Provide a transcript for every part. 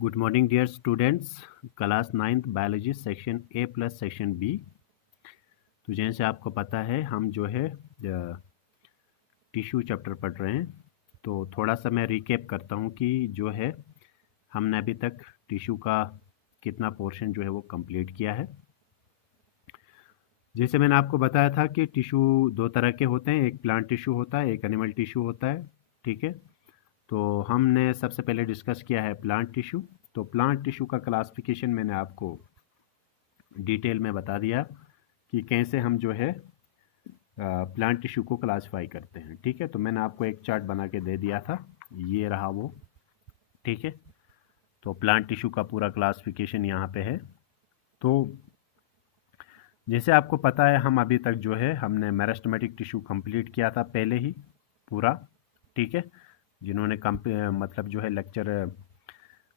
Good morning dear students. Class 9th biology section A plus section B. तो जैसे आपको पता है हम जो है टिश्यू चैप्टर पढ़ रहे हैं। तो थोड़ा सा मैं रिकैप करता हूँ कि जो है हमने अभी तक टिश्यू का कितना पोर्शन जो है वो कंप्लीट किया है। जैसे मैंने आपको बताया था कि टिश्यू दो तरह के होते हैं, एक प्लांट टिश्यू होता है, एक एनिमल टिश्यू होता है। ठीक है, तो हमने सबसे पहले डिस्कस किया है प्लांट टिश्यू। तो प्लांट टिश्यू का क्लासिफिकेशन मैंने आपको डिटेल में बता दिया कि कैसे हम जो है प्लांट टिश्यू को क्लासिफाई करते हैं। ठीक है, तो मैंने आपको एक चार्ट बना के दे दिया था, ये रहा वो। ठीक है, तो प्लांट टिश्यू का पूरा क्लासिफिकेशन यहाँ पे है। तो जैसे आपको पता है हम अभी तक जो है हमने मेरिस्टेमेटिक टिश्यू कंप्लीट किया था पहले ही पूरा। ठीक है, जिन्होंने मतलब जो है लेक्चर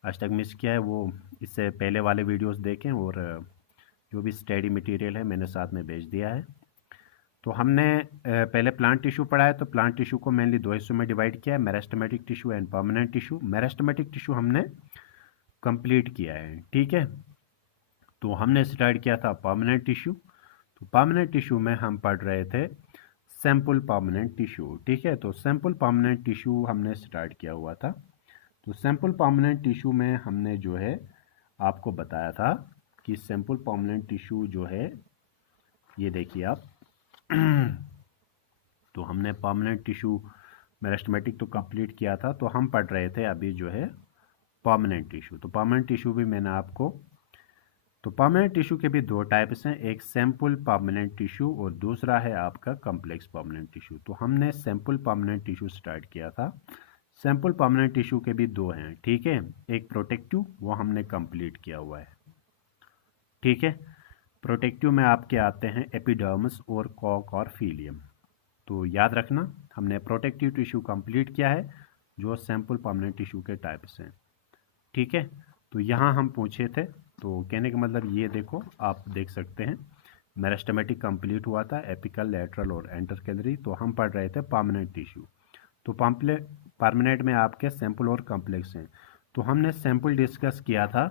आज तक मिस किया है वो इससे पहले वाले वीडियोस देखें, और जो भी स्टडी मटेरियल है मैंने साथ में भेज दिया है। तो हमने पहले प्लांट टिश्यू पढ़ा है। तो प्लांट टिश्यू को मेनली दो हिस्सों में डिवाइड किया है, meristematic tissue and permanent tissue. Meristematic tissue हमने कंप्लीट किया है। ठीक है, तो हमने स्टार्ट किया था परमानेंट टिश्यू। तो परमानेंट टिश्यू में हम पढ़ रहे थे सैंपल परमानेंट टिश्यू। ठीक है, तो सैंपल परमानेंट टिश्यू हमने स्टार्ट किया हुआ था। तो सैंपल परमानेंट टिश्यू में हमने जो है आपको बताया था कि सैंपल परमानेंट टिश्यू जो है ये देखिए आप तो हमने परमानेंट टिश्यू मेरिस्टेमेटिक तो कंप्लीट किया था। तो हम पढ़ रहे थे अभी जो है परमानेंट टिश्यू। तो परमानेंट टिश्यू भी मैंने आपको, तो परमानेंट टिश्यू के भी दो टाइप्स हैं, एक सैंपल परमानेंट टिश्यू और दूसरा है आपका कॉम्प्लेक्स परमानेंट टिश्यू। तो हमने सैंपल परमानेंट टिश्यू स्टार्ट किया था। सैंपल परमानेंट टिश्यू के भी दो हैं। ठीक है, एक प्रोटेक्टिव, वो हमने कंप्लीट किया हुआ है। ठीक है, प्रोटेक्टिव में आपके आते हैं एपिडर्मिस और कॉक और फीलियम। तो याद रखना हमने प्रोटेक्टिव टिश्यू कंप्लीट किया है जो सैंपल परमानेंट टिश्यू के टाइप्स हैं। ठीक है, तो यहाँ हम पूछे थे, तो कहने का मतलब ये देखो आप देख सकते हैं मेरिस्टेमेटिक कंप्लीट हुआ था, एपिकल, लेटरल और एंटरकैलरी। तो हम पढ़ रहे थे परमानेंट टिश्यू। तो परमानेंट में आपके सैंपल और कॉम्प्लेक्स हैं। तो हमने सैंपल डिस्कस किया था।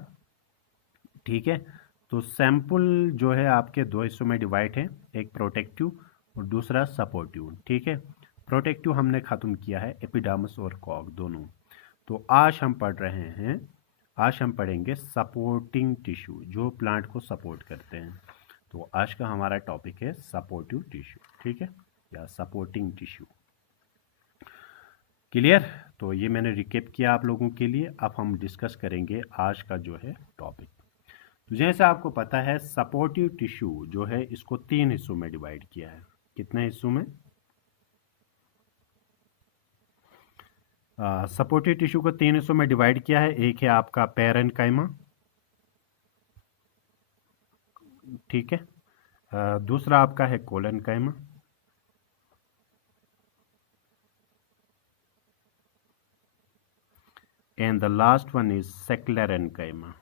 ठीक है, तो सैंपल जो है आपके दो हिस्सों में डिवाइड है, एक प्रोटेक्टिव और दूसरा सपोर्टिव। ठीक है, प्रोटेक्टिव हमने ख़त्म किया है, एपिडर्मिस और कॉक दोनों। तो आज हम पढ़ रहे हैं, आज हम पढ़ेंगे सपोर्टिंग टिश्यू जो प्लांट को सपोर्ट करते हैं। तो आज का हमारा टॉपिक है सपोर्टिव टिश्यू। ठीक है, या सपोर्टिंग टिश्यू। क्लियर? तो ये मैंने रिकेप किया आप लोगों के लिए। अब हम डिस्कस करेंगे आज का जो है टॉपिक। तो जैसे आपको पता है सपोर्टिव टिश्यू जो है इसको तीन हिस्सों में डिवाइड किया है। कितने हिस्सों में? सपोर्टिव टिश्यू को तीन हिस्सों में डिवाइड किया है। एक है आपका पैरेन्काइमा, ठीक है, दूसरा आपका है collenchyma, and the last one is sclerenchyma.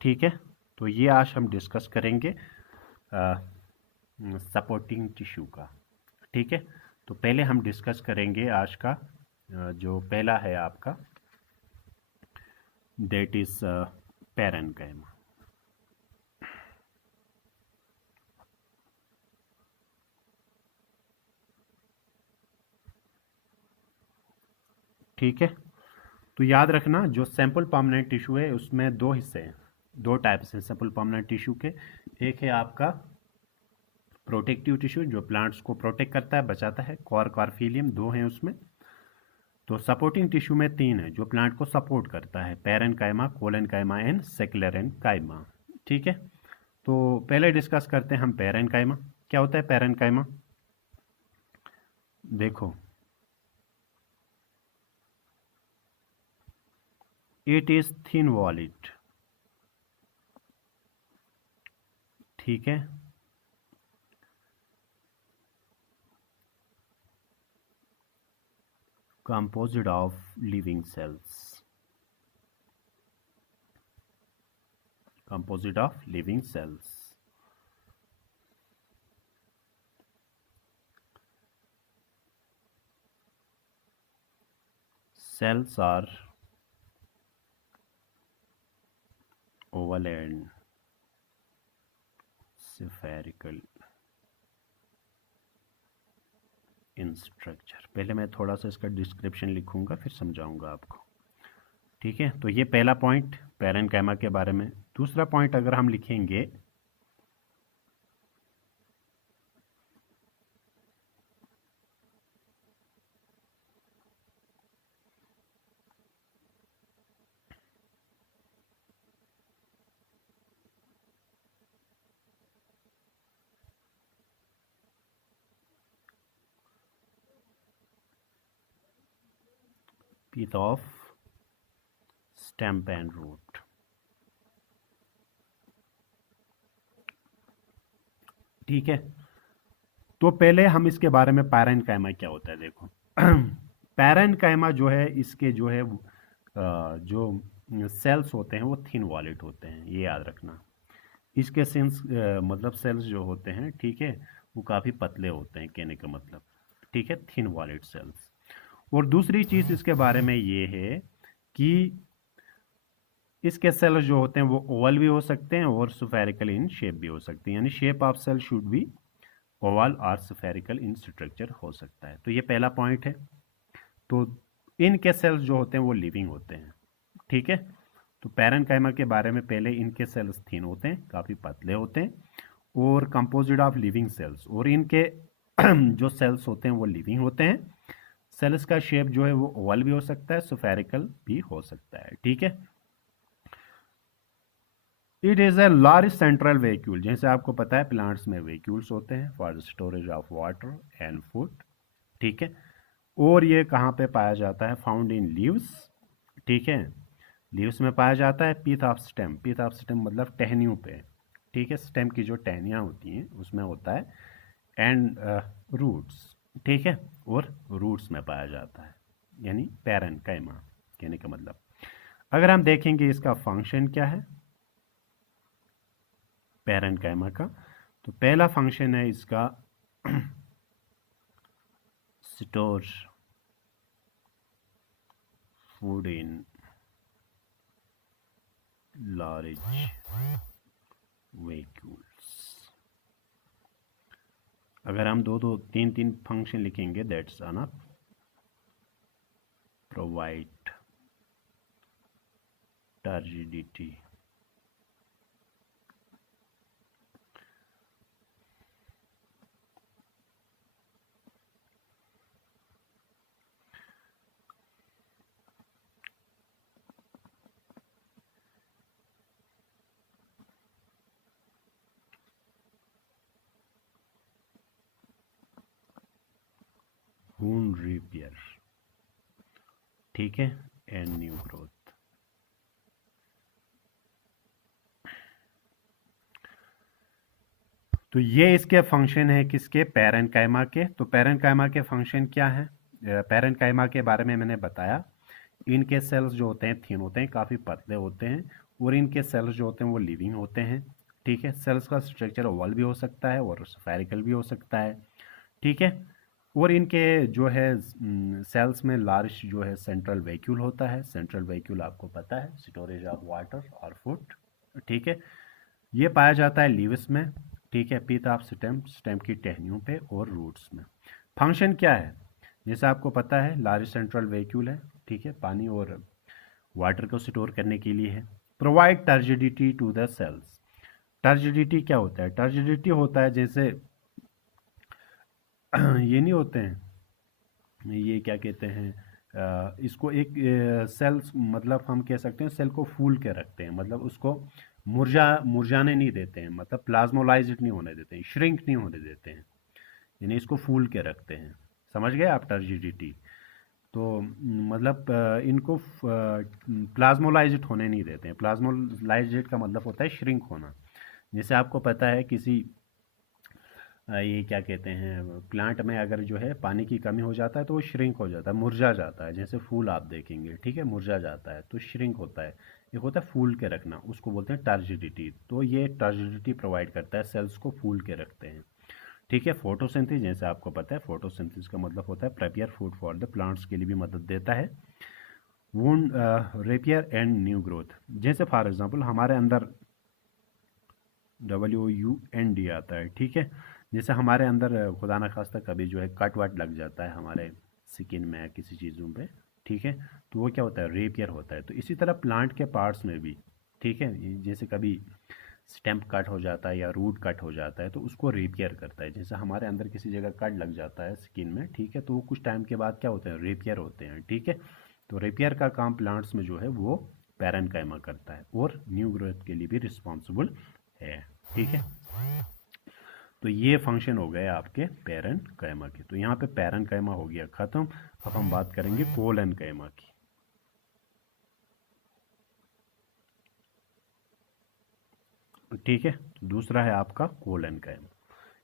ठीक है, तो ये आज हम डिस्कस करेंगे सपोर्टिंग टिश्यू का। ठीक है, तो पहले हम डिस्कस करेंगे आज का जो पहला है आपका, दैट इज पैरेन्काइमा। ठीक है, तो याद रखना जो सैंपल परमानेंट टिश्यू है उसमें दो हिस्से हैं, दो टाइप्स हैं सैंपल परमानेंट टिश्यू के। एक है आपका प्रोटेक्टिव टिश्यू जो प्लांट्स को प्रोटेक्ट करता है, बचाता है, कॉर्क और फीलियम, दो हैं उसमें। तो सपोर्टिंग टिश्यू में तीन है जो प्लांट को सपोर्ट करता है, पैरेन्काइमा, कोलेनकाइमा एंड सेक्लेरेन्काइमा। ठीक है, तो पहले डिस्कस करते हैं हम पैरेन्काइमा। क्या होता है पैरेन्काइमा? देखो, इट इज थिन वॉलिड। ठीक है, composed of living cells, composite of living cells। cells are oval and spherical in structure। पहले मैं थोड़ा सा इसका डिस्क्रिप्शन लिखूंगा फिर समझाऊंगा आपको, ठीक है। तो ये पहला पॉइंट पैरेन्काइमा के बारे में। दूसरा पॉइंट अगर हम लिखेंगे pith of stem and root, ठीक है। तो पहले हम इसके बारे में पैरेन्काइमा क्या होता है देखो। पैरेन्काइमा जो है इसके जो है जो सेल्स होते हैं वो थिन वॉलेट होते हैं, ये याद रखना। इसके सेल्स मतलब सेल्स जो होते हैं, ठीक है, वो काफ़ी पतले होते हैं, कहने का मतलब, ठीक है, थिन वॉलेट सेल्स। और दूसरी चीज़ इसके बारे में ये है कि इसके सेल्स जो होते हैं वो ओवल भी हो सकते हैं और स्फेरिकल इन शेप भी हो सकते हैं, यानी shape of cell should be oval और स्फेरिकल इन स्ट्रक्चर हो सकता है। तो ये पहला पॉइंट है। तो इनके सेल्स जो होते हैं वो लिविंग होते हैं, ठीक है। तो पैरेन्काइमा के बारे में पहले इनके सेल्स थिन होते हैं, काफ़ी पतले होते हैं और कंपोजिट ऑफ लिविंग सेल्स, और इनके जो सेल्स होते हैं वो लिविंग होते हैं। सेल्स का शेप जो है वो ओवल भी हो सकता है, स्फेरिकल भी हो सकता है, ठीक है। It is a large central vacuole, जैसे आपको पता है प्लांट्स में वैक्यूल्स होते हैं for the storage of water and food, ठीक है। और ये कहाँ पे पाया जाता है? फाउंड इन लीव्स, ठीक है, लीव्स में पाया जाता है। Pith of stem, pith of stem मतलब टहनियों पे, ठीक है, स्टेम की जो टहनियाँ होती हैं उसमें होता है। एंड रूट्स, ठीक है, और रूट्स में पाया जाता है, यानी पैरेन्काइमा कहने का मतलब। अगर हम देखेंगे इसका फंक्शन क्या है पैरेन्काइमा का, तो पहला फंक्शन है इसका store food in large vacuoles. अगर हम दो तीन फंक्शन लिखेंगे, that's enough. Provide turgidity, wound repair, ठीक है, एंड न्यू ग्रोथ। तो ये इसके फंक्शन है किसके? पैरेन्काइमा के। तो पैरेन्काइमा के फंक्शन क्या है? पैरेन्काइमा के बारे में मैंने बताया, इनके सेल्स जो होते हैं थिन होते हैं, काफ़ी पतले होते हैं, और इनके सेल्स जो होते हैं वो लिविंग होते हैं, ठीक है। सेल्स का स्ट्रक्चर ओवल भी हो सकता है और स्फेरिकल भी हो सकता है, ठीक है। और इनके जो है सेल्स में लार्ज जो है सेंट्रल वैक्यूल होता है। सेंट्रल वैक्यूल आपको पता है, स्टोरेज ऑफ वाटर और फूड, ठीक है। ये पाया जाता है लीव्स में, ठीक है, पीथ ऑफ स्टेम, स्टेम की टहनियों पे, और रूट्स में। फंक्शन क्या है? जैसे आपको पता है लार्ज सेंट्रल वैक्यूल है, ठीक है, पानी और वाटर को स्टोर करने के लिए है। Provide turgidity to the cells. Turgidity क्या होता है? टर्जिडिटी होता है जैसे ये नहीं होते हैं, ये क्या कहते हैं, इसको एक सेल्स मतलब हम कह सकते हैं सेल को फूल के रखते हैं, मतलब उसको मुरझाने नहीं देते हैं, मतलब प्लाज्मोलाइज्ड नहीं होने देते हैं, श्रिंक नहीं होने देते हैं, यानी इसको फूल के रखते हैं। समझ गए आप टर्जिडिटी? तो मतलब इनको प्लाज्मोलाइज्ड होने नहीं देते हैं। प्लाज्मोलाइज्ड का मतलब होता है श्रिंक होना। जैसे आपको पता है किसी ये क्या कहते हैं प्लांट में अगर जो है पानी की कमी हो जाता है तो वो श्रिंक हो जाता है, मुरझा जाता है। जैसे फूल आप देखेंगे, ठीक है, मुरझा जाता है तो श्रिंक होता है। एक होता है फूल के रखना, उसको बोलते हैं टर्जिडिटी। तो ये टर्जिडिटी प्रोवाइड करता है, सेल्स को फूल के रखते हैं, ठीक है। फोटोसिंथेसिस, जैसे आपको पता है फोटोसिंथेसिस का मतलब होता है prepare food for the plants, के लिए भी मदद देता है। Wound rapier and new growth. जैसे फॉर एग्जांपल हमारे अंदर WUND आता है, ठीक है। जैसे हमारे अंदर खुदा न खास्ता कभी जो है कट वट लग जाता है हमारे स्किन में किसी चीज़ों पे, ठीक है, तो वो क्या होता है, रेपियर होता है। तो इसी तरह प्लांट के पार्ट्स में भी, ठीक है, जैसे कभी स्टेम कट हो जाता है या रूट कट हो जाता है तो उसको रेपियर करता है। जैसे हमारे अंदर किसी जगह कट लग जाता है स्किन में, ठीक है, तो वो कुछ टाइम के बाद क्या होते हैं, रेपियर होते हैं, ठीक है। तो रेपियर का काम प्लांट्स में जो है वो पैरेन्काइमा करता है और न्यू ग्रोथ के लिए भी रिस्पॉन्सिबल है, ठीक है। तो ये फंक्शन हो गए आपके पैरेन्काइमा के। तो यहाँ पे पैरेन्काइमा हो गया खत्म। अब हम बात करेंगे कोलेनकाइमा की। ठीक है, दूसरा है आपका कोलेनकाइमा।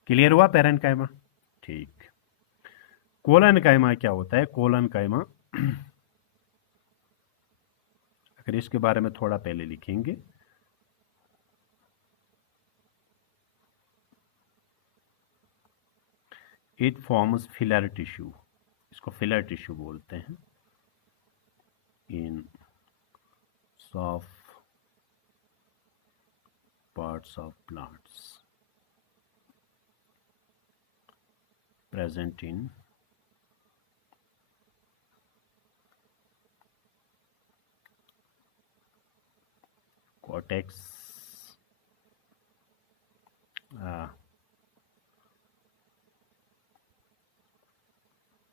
क्लियर हुआ पैरेन्काइमा? ठीक। कोलेनकाइमा क्या होता है? कोलेनकाइमा अगर इसके बारे में थोड़ा पहले लिखेंगे, इट फॉर्म्स फिलर टिश्यू, इसको फिलर टिश्यू बोलते हैं, in soft parts of plants present in cortex,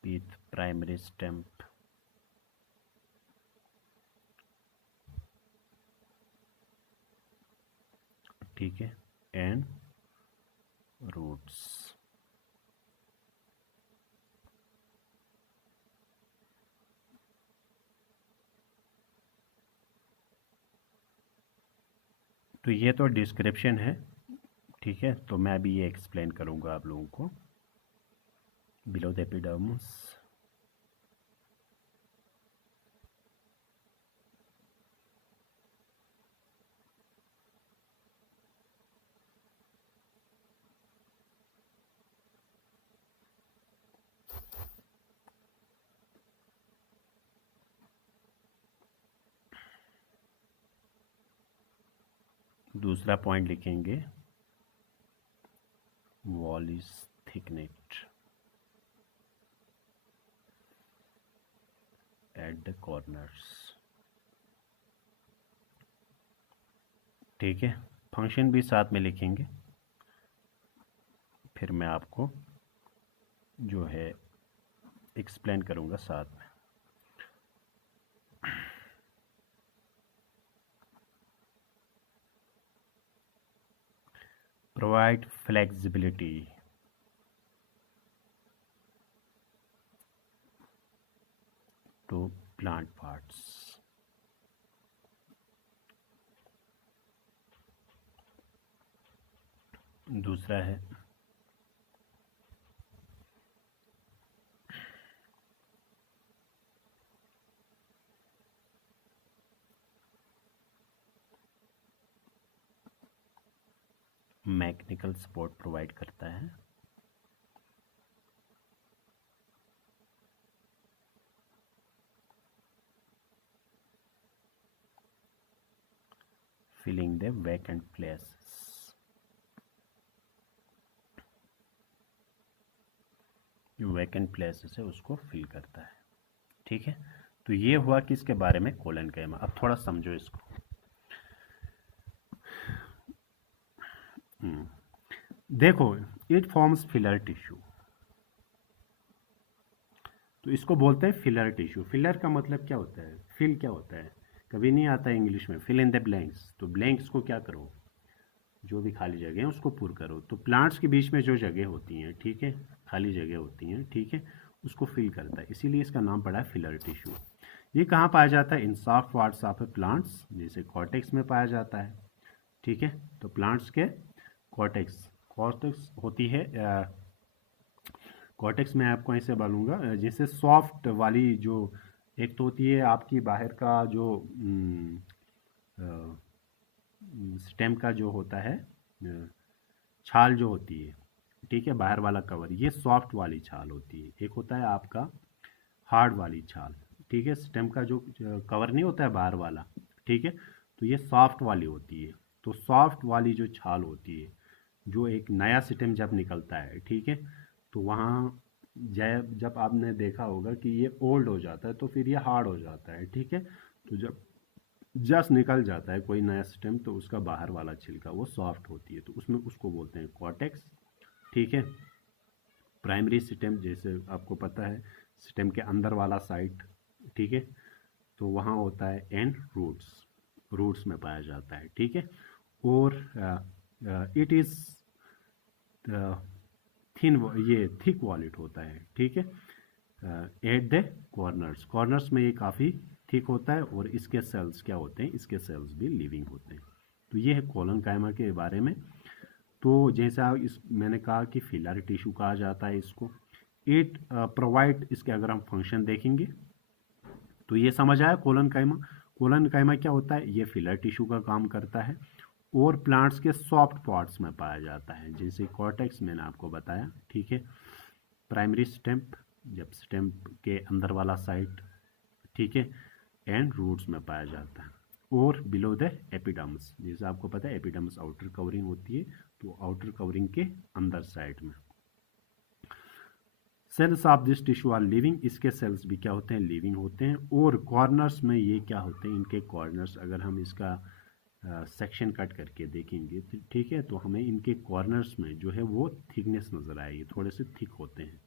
with primary stem, ठीक है, एंड रूट्स। तो ये तो डिस्क्रिप्शन है, ठीक है। तो मैं अभी ये एक्सप्लेन करूँगा आप लोगों को। बिलो द एपिडर्मिस, दूसरा पॉइंट लिखेंगे, wall is thickened at the corners, ठीक है। फंक्शन भी साथ में लिखेंगे, फिर मैं आपको जो है एक्सप्लेन करूँगा साथ में। Provide flexibility to plant parts, दूसरा है मैकेनिकल सपोर्ट प्रोवाइड करता है, फिलिंग द वैकेंट प्लेसेस, जो वैकेंट प्लेसेस है उसको फिल करता है, ठीक है। तो ये हुआ किसके बारे में, कोलेनकाइमा। अब थोड़ा समझो इसको। देखो, इट फॉर्म्स फिलर टिश्यू, तो इसको बोलते हैं फिलर टिश्यू। फिलर का मतलब क्या होता है, फिल क्या होता है, कभी नहीं आता है इंग्लिश में, फिल इन द ब्लैंक्स। तो ब्लैंक्स को क्या करो, जो भी खाली जगह है उसको पूर करो। तो प्लांट्स के बीच में जो जगह होती हैं, ठीक है, खाली जगह होती हैं, ठीक है, उसको फिल करता है, इसीलिए इसका नाम पड़ा है फिलर टिश्यू। ये कहाँ पाया जाता है, इन सॉफ्ट पार्ट्स ऑफ प्लांट्स, जैसे कॉर्टेक्स में पाया जाता है, ठीक है। तो प्लांट्स के कॉर्टेक्स, कॉर्टेक्स होती है, कॉर्टेक्स में आपको ऐसे बोलूँगा, जैसे सॉफ्ट वाली जो एक तो होती है आपकी बाहर का जो स्टेम का जो होता है, छाल जो होती है, ठीक है, बाहर वाला कवर, ये सॉफ्ट वाली छाल होती है। एक होता है आपका हार्ड वाली छाल, ठीक है। स्टेम का जो कवर नहीं होता है बाहर वाला, ठीक है, तो ये सॉफ्ट वाली होती है। तो सॉफ्ट वाली जो छाल होती है, जो एक नया स्टेम जब निकलता है, ठीक है, तो वहाँ जब आपने देखा होगा कि ये ओल्ड हो जाता है तो फिर ये हार्ड हो जाता है, ठीक है। तो जब जस्ट निकल जाता है कोई नया स्टेम तो उसका बाहर वाला छिलका वो सॉफ्ट होती है, तो उसमें उसको बोलते हैं कॉर्टेक्स, ठीक है। प्राइमरी स्टेम जैसे आपको पता है स्टेम के अंदर वाला साइड, ठीक है, तो वहाँ होता है एंड रूट्स, रूट्स में पाया जाता है, ठीक है। और इट इज़ थिन, ये थिक वॉलेट होता है, ठीक है। एट द कॉर्नर्स, कॉर्नर्स में ये काफ़ी थिक होता है और इसके सेल्स क्या होते हैं, इसके सेल्स भी लिविंग होते हैं। तो ये है कोलन कायमा के बारे में। तो जैसा इस मैंने कहा कि फिलर टिश्यू कहा जाता है इसको। इट प्रोवाइड, इसके अगर हम फंक्शन देखेंगे तो ये समझ आया कोलन कायमा। कोलन कायमा क्या होता है, ये फिलर टिश्यू का काम करता है और प्लांट्स के सॉफ्ट पार्ट्स में पाया जाता है, जैसे कॉर्टेक्स मैंने आपको बताया, ठीक है। प्राइमरी स्टेम्प, जब स्टेम्प के अंदर वाला साइड, ठीक है, एंड रूट्स में पाया जाता है। और बिलो द एपिडर्मिस, जैसे आपको पता है एपिडर्मिस आउटर कवरिंग होती है, तो आउटर कवरिंग के अंदर साइड में। Cells of this tissue are living, इसके सेल्स भी क्या होते हैं, लिविंग होते हैं। और कॉर्नर्स में ये क्या होते हैं, इनके कॉर्नर्स, अगर हम इसका सेक्शन कट करके देखेंगे, ठीक है, तो हमें इनके कॉर्नर्स में जो है वो थिकनेस नज़र आएगी, थोड़े से थिक होते हैं।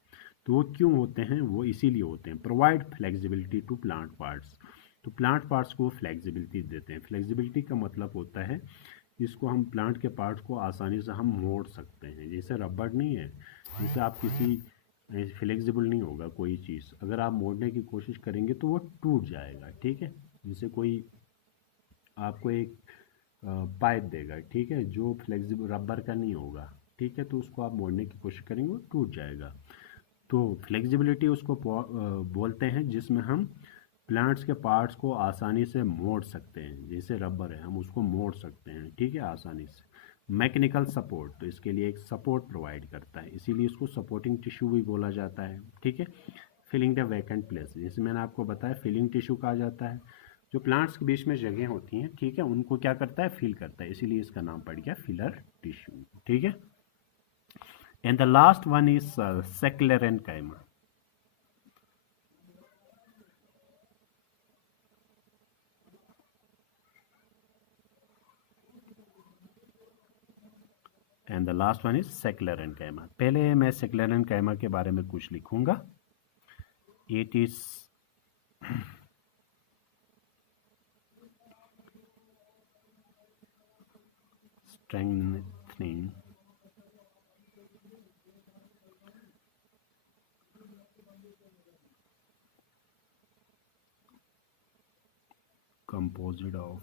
तो वो क्यों होते हैं, वो इसीलिए होते हैं, provide flexibility to plant parts. तो प्लांट पार्ट्स को फ्लेक्सिबिलिटी देते हैं। फ्लेक्सिबिलिटी का मतलब होता है इसको हम प्लांट के पार्ट्स को आसानी से हम मोड़ सकते हैं, जैसे रबड़ नहीं है, जैसे आप किसी फ्लेक्सिबल नहीं होगा कोई चीज़, अगर आप मोड़ने की कोशिश करेंगे तो वो टूट जाएगा, ठीक है। जैसे कोई आपको एक पाइप देगा, ठीक है, जो फ्लेक्सिबल रबर का नहीं होगा, ठीक है, तो उसको आप मोड़ने की कोशिश करेंगे वो टूट जाएगा। तो फ्लेक्सिबिलिटी उसको बोलते हैं जिसमें हम प्लांट्स के पार्ट्स को आसानी से मोड़ सकते हैं, जैसे रबर है हम उसको मोड़ सकते हैं, ठीक है, आसानी से। मैकेनिकल सपोर्ट, तो इसके लिए एक सपोर्ट प्रोवाइड करता है, इसीलिए इसको सपोर्टिंग टिश्यू भी बोला जाता है, ठीक है। फिलिंग द वैकेंट प्लेस, जैसे मैंने आपको बताया फिलिंग टिश्यू कहा जाता है, जो प्लांट्स के बीच में जगह होती हैं, ठीक है, उनको क्या करता है, फिल करता है, इसीलिए इसका नाम पड़ गया फिलर टिश्यू, ठीक है। And the last one is sclerenchyma. And the last one is sclerenchyma. पहले मैं सेक्लेरेन्काइमा के बारे में कुछ लिखूंगा। It is strengthening composite of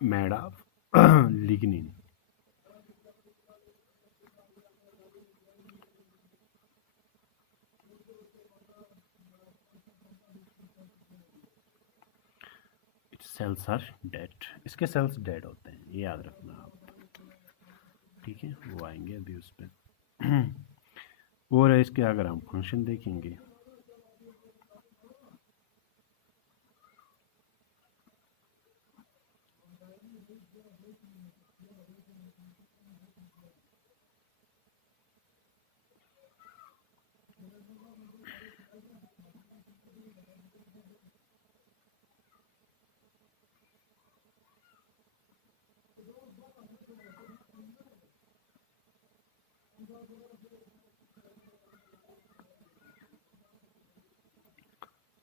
made of lignin. Cells are dead, इसके सेल्स डेड होते हैं, ये याद रखना आप, ठीक है, वो आएंगे अभी उस पर। और इसके अगर हम फंक्शन देखेंगे,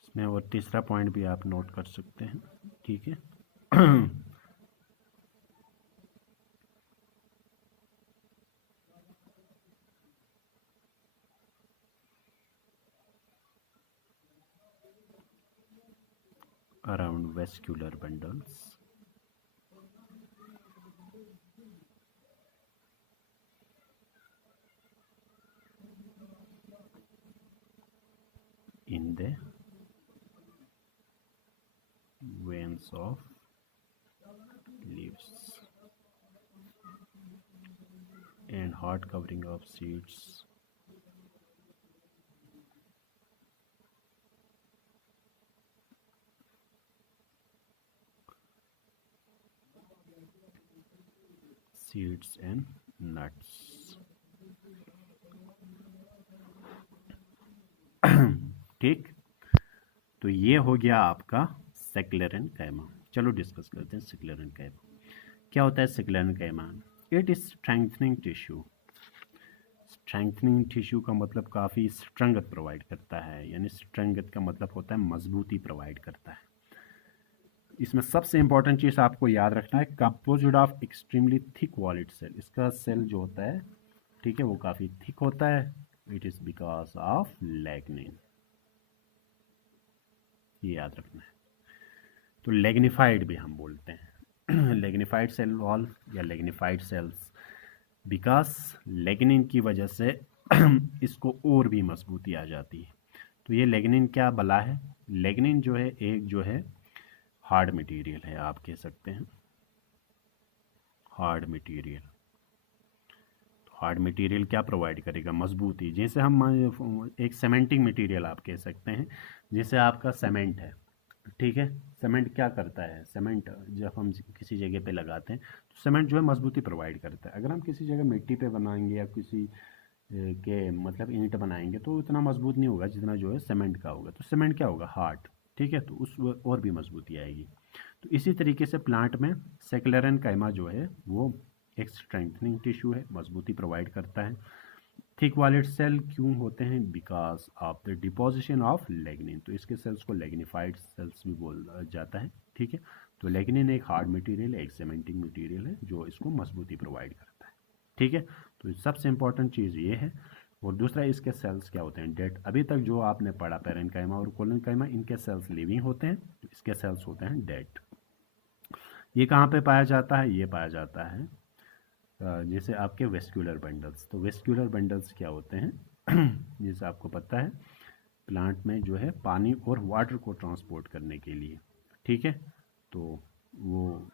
इसमें और तीसरा पॉइंट भी आप नोट कर सकते हैं, ठीक है। around vascular bundles, in the veins of leaves and hard covering of seeds and nuts। ठीक, तो ये हो गया आपका सेक्लेरेनकाइमा। चलो डिस्कस करते हैं सेक्लेरेनकाइमा क्या होता है। Sclerenchyma it is strengthening tissue. Strengthening tissue का मतलब काफ़ी स्ट्रेंथ प्रोवाइड करता है, यानी स्ट्रेंथ का मतलब होता है मजबूती प्रोवाइड करता है। इसमें सबसे इंपॉर्टेंट चीज़ आपको याद रखना है, composite of extremely thick walled cell. इसका सेल जो होता है, ठीक है, वो काफ़ी थिक होता है। It is because of lignin, ये याद रखना है। तो लिग्निफाइड भी हम बोलते हैं लिग्निफाइड सेल वॉल या लिग्निफाइड सेल्स, बिकॉज लिग्निन की वजह से इसको और भी मजबूती आ जाती है। तो ये लिग्निन क्या बला है? लिग्निन जो है एक जो है हार्ड मटेरियल है, आप कह सकते हैं हार्ड मटेरियल। हार्ड मटेरियल क्या प्रोवाइड करेगा? मजबूती। जैसे हम एक सीमेंटिंग मटेरियल आप कह सकते हैं, जैसे आपका सीमेंट है, ठीक है। सीमेंट क्या करता है? सीमेंट जब हम किसी जगह पे लगाते हैं तो सीमेंट जो है मजबूती प्रोवाइड करता है। अगर हम किसी जगह मिट्टी पे बनाएंगे या किसी के मतलब ईंट बनाएंगे तो उतना मजबूत नहीं होगा जितना जो है सीमेंट का होगा। तो सीमेंट क्या होगा? हार्ड, ठीक है, तो उस और भी मजबूती आएगी। तो इसी तरीके से प्लांट में सेक्लेरेनकाइमा जो है वो एक स्ट्रेंथनिंग टिश्यू है, मजबूती प्रोवाइड करता है। थिक वॉलिड सेल क्यों होते हैं? Because of the deposition of lignin. तो इसके सेल्स को लिग्निफाइड सेल्स भी बोला जाता है, ठीक है। तो लिग्निन एक हार्ड मटेरियल है, एक सीमेंटिंग मटेरियल है जो इसको मजबूती प्रोवाइड करता है, ठीक है। तो सबसे इंपॉर्टेंट चीज़ ये है। और दूसरा, इसके सेल्स क्या होते हैं? डेड। अभी तक जो आपने पढ़ा पेरेन्काइमा और कोलेनकाइमा, इनके सेल्स लिविंग होते हैं, इसके सेल्स होते हैं डेड। ये कहाँ पे पाया जाता है? ये पाया जाता है जैसे आपके वेस्क्यूलर बंडल्स। तो वेस्क्यूलर बंडल्स क्या होते हैं? जैसे आपको पता है प्लांट में जो है पानी और वाटर को ट्रांसपोर्ट करने के लिए, ठीक है, तो वो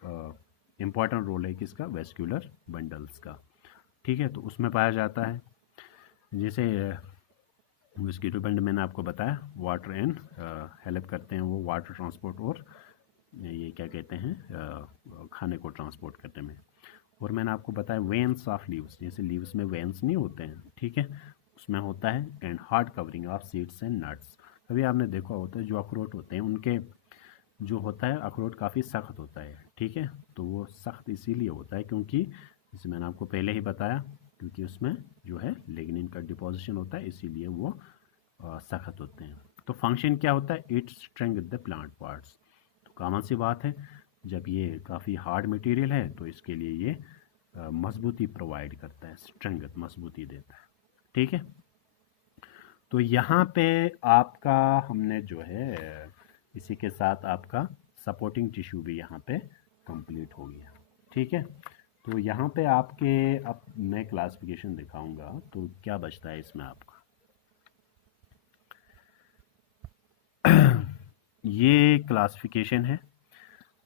इम्पॉर्टेंट रोल है किसका? वेस्क्यूलर बंडल्स का, ठीक है। तो उसमें पाया जाता है, जैसे वेस्क्यूलर बंडल मैंने आपको बताया वाटर एंड हेल्प करते हैं वो वाटर ट्रांसपोर्ट और ये क्या कहते हैं खाने को ट्रांसपोर्ट करने में। और मैंने आपको बताया वेन्स ऑफ लीव्स, जैसे लीव्स में वेन्स नहीं होते हैं, ठीक है, उसमें होता है। And hard covering of seeds and nuts. कभी आपने देखा होता है जो अखरोट होते हैं उनके जो होता है अखरोट काफ़ी सख्त होता है, ठीक है। तो वो सख्त इसीलिए होता है क्योंकि जैसे मैंने आपको पहले ही बताया, क्योंकि उसमें जो है लिग्निन का डिपोजिशन होता है, इसीलिए वो सख्त होते हैं। तो फंक्शन क्या होता है? It strength the plant parts. तो कॉमन सी बात है, जब ये काफ़ी हार्ड मटेरियल है तो इसके लिए ये मजबूती प्रोवाइड करता है, स्ट्रेंथ मजबूती देता है, ठीक है। तो यहाँ पे आपका हमने जो है इसी के साथ आपका सपोर्टिंग टिश्यू भी यहाँ पे कंप्लीट हो गया, ठीक है। तो यहाँ पे आपके अब मैं क्लासिफिकेशन दिखाऊंगा तो क्या बचता है इसमें आपका ये क्लासिफिकेशन है।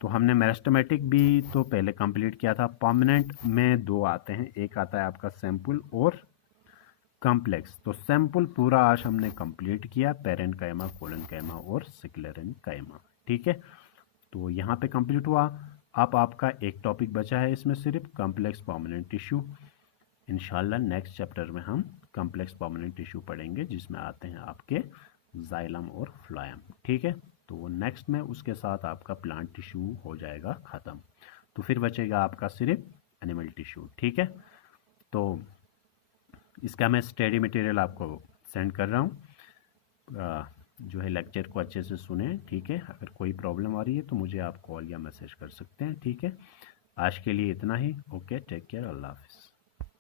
तो हमने मेरिस्टेमेटिक भी तो पहले कंप्लीट किया था। परमानेंट में दो आते हैं, एक आता है आपका सैंपल और कॉम्प्लेक्स। तो सैंपल पूरा आज हमने कंप्लीट किया, पेरेन्काइमा, कोलेनकाइमा और सेक्लेरेनकाइमा, ठीक है। तो यहाँ पे कंप्लीट हुआ। अब आपका एक टॉपिक बचा है इसमें सिर्फ कॉम्प्लेक्स परमानेंट टिश्यू। इंशाल्लाह नेक्स्ट चैप्टर में हम कॉम्प्लेक्स परमानेंट टिश्यू पढ़ेंगे जिसमें आते हैं आपके जाइलम और फ्लोएम, ठीक है। तो नेक्स्ट में उसके साथ आपका प्लांट टिश्यू हो जाएगा ख़त्म। तो फिर बचेगा आपका सिर्फ एनिमल टिश्यू, ठीक है। तो इसका मैं स्टडी मटेरियल आपको सेंड कर रहा हूँ, जो है लेक्चर को अच्छे से सुने, ठीक है। अगर कोई प्रॉब्लम आ रही है तो मुझे आप कॉल या मैसेज कर सकते हैं, ठीक है। आज के लिए इतना ही। ओके, टेक केयर, अल्लाह हाफिज़।